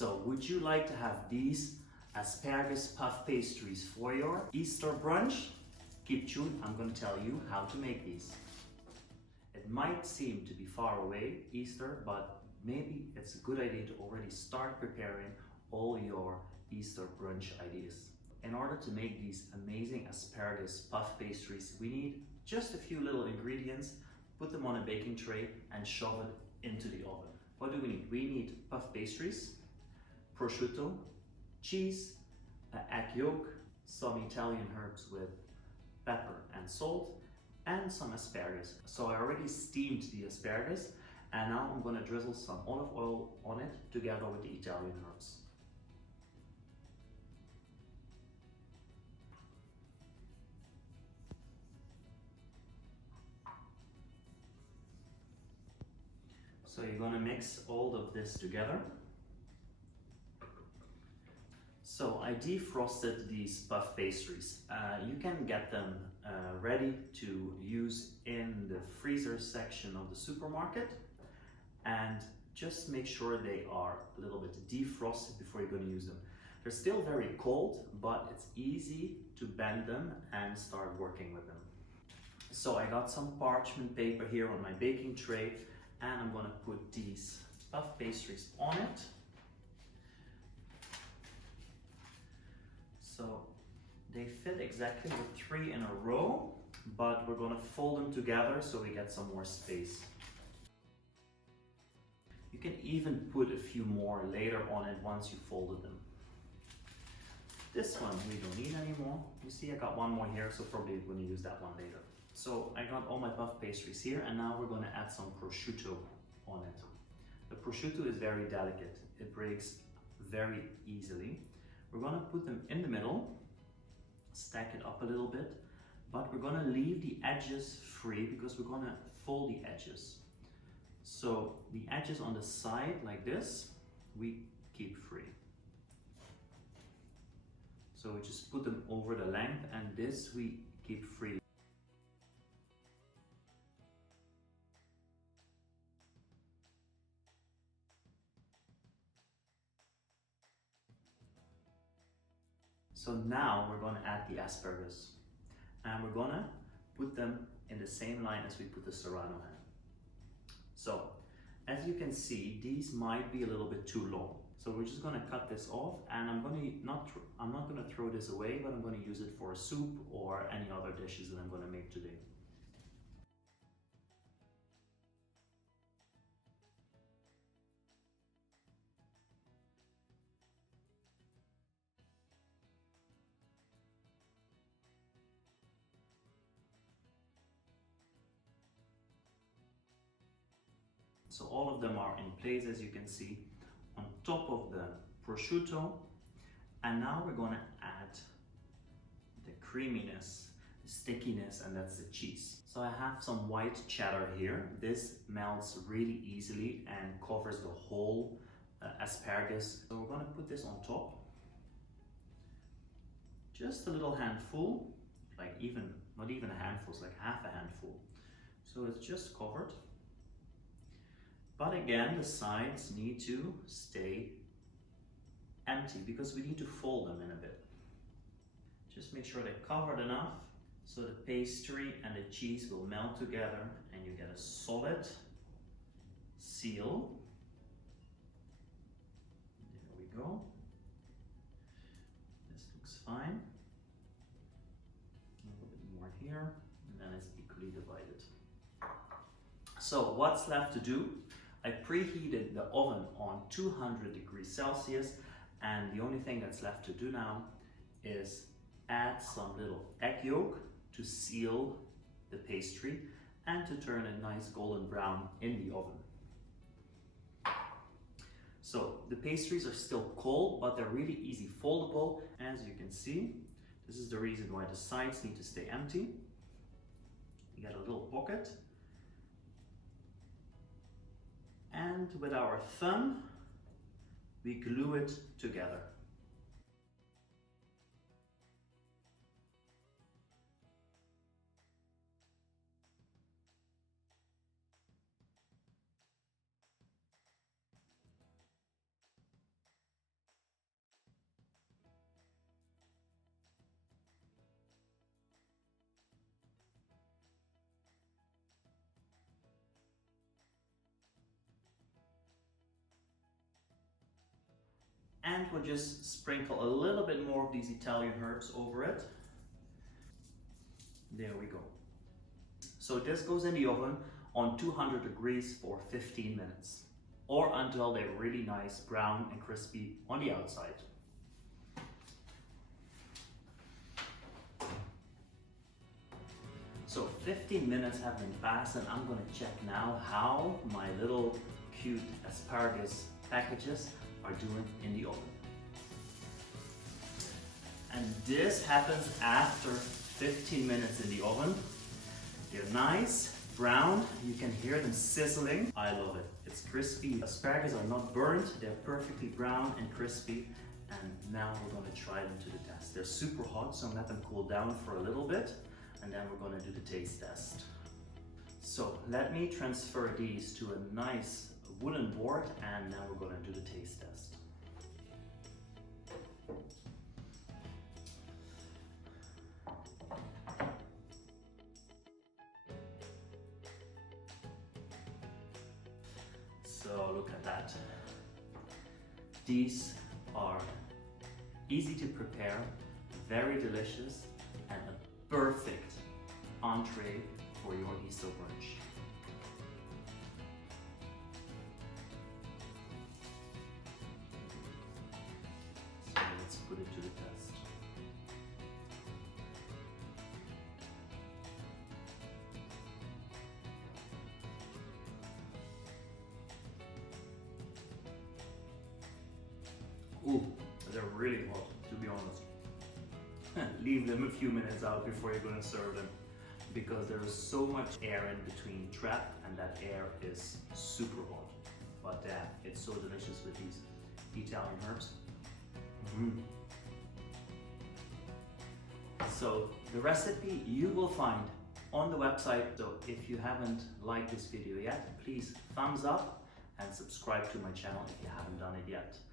So would you like to have these asparagus puff pastries for your Easter brunch? Keep tuned, I'm going to tell you how to make these. It might seem to be far away, Easter, but maybe it's a good idea to already start preparing all your Easter brunch ideas. In order to make these amazing asparagus puff pastries, we need just a few little ingredients. Put them on a baking tray and shove it into the oven. What do we need? We need puff pastries, prosciutto, cheese, egg yolk, some Italian herbs with pepper and salt, and some asparagus. So I already steamed the asparagus, and now I'm going to drizzle some olive oil on it together with the Italian herbs. So you're going to mix all of this together. So I defrosted these puff pastries. You can get them ready to use in the freezer section of the supermarket, and just make sure they are a little bit defrosted before you're going to use them. They're still very cold, but it's easy to bend them and start working with them. So I got some parchment paper here on my baking tray, and I'm going to put these puff pastries on it. So they fit exactly with 3 in a row, but we're going to fold them together so we get some more space. You can even put a few more later on it once you folded them. This one we don't need anymore. You see I got one more here, so probably I'm going to use that one later. So I got all my puff pastries here, and now we're going to add some prosciutto on it. The prosciutto is very delicate. It breaks very easily. We're going to put them in the middle, stack it up a little bit, but we're going to leave the edges free because we're going to fold the edges. So the edges on the side like this, we keep free. So we just put them over the length, and this we keep free. So now we're going to add the asparagus, and we're going to put them in the same line as we put the serrano ham. So as you can see, these might be a little bit too long. So we're just going to cut this off, and I'm not going to throw this away, but I'm going to use it for a soup or any other dishes that I'm going to make today. So all of them are in place, as you can see, on top of the prosciutto. And now we're going to add the creaminess, the stickiness, and that's the cheese. So I have some white cheddar here. This melts really easily and covers the whole asparagus. So we're going to put this on top. Just a little handful, like not even a handful, it's like half a handful. So it's just covered. But again, the sides need to stay empty because we need to fold them in a bit. Just make sure they're covered enough so the pastry and the cheese will melt together and you get a solid seal. There we go. This looks fine. A little bit more here, and then it's equally divided. So what's left to do? I preheated the oven on 200 degrees Celsius, and the only thing that's left to do now is add some little egg yolk to seal the pastry and to turn it nice golden brown in the oven. So the pastries are still cold, but they're really easy foldable. As you can see, this is the reason why the sides need to stay empty. You get a little pocket. And with our thumb, we glue it together. we'll just sprinkle a little bit more of these Italian herbs over it. There we go. So this goes in the oven on 200 degrees for 15 minutes, or until they're really nice, brown and crispy on the outside. So 15 minutes have been passed, and I'm gonna check now how my little cute asparagus packages are doing in the oven. And this happens after 15 minutes in the oven. They're nice, brown, you can hear them sizzling. I love it, it's crispy. Asparagus are not burnt, they're perfectly brown and crispy. And now we're gonna try them to the test. They're super hot, so I'm gonna let them cool down for a little bit, and then we're gonna do the taste test. So let me transfer these to a nice wooden board, and now we're gonna do the taste test. So look at that. These are easy to prepare, very delicious, and a perfect entree for your Easter brunch. So let's put it to the test. Ooh, they're really hot, to be honest. Leave them a few minutes out before you're gonna serve them, because there is so much air in between trapped, and that air is super hot. But it's so delicious with these Italian herbs. So the recipe you will find on the website. So if you haven't liked this video yet, please thumbs up and subscribe to my channel if you haven't done it yet.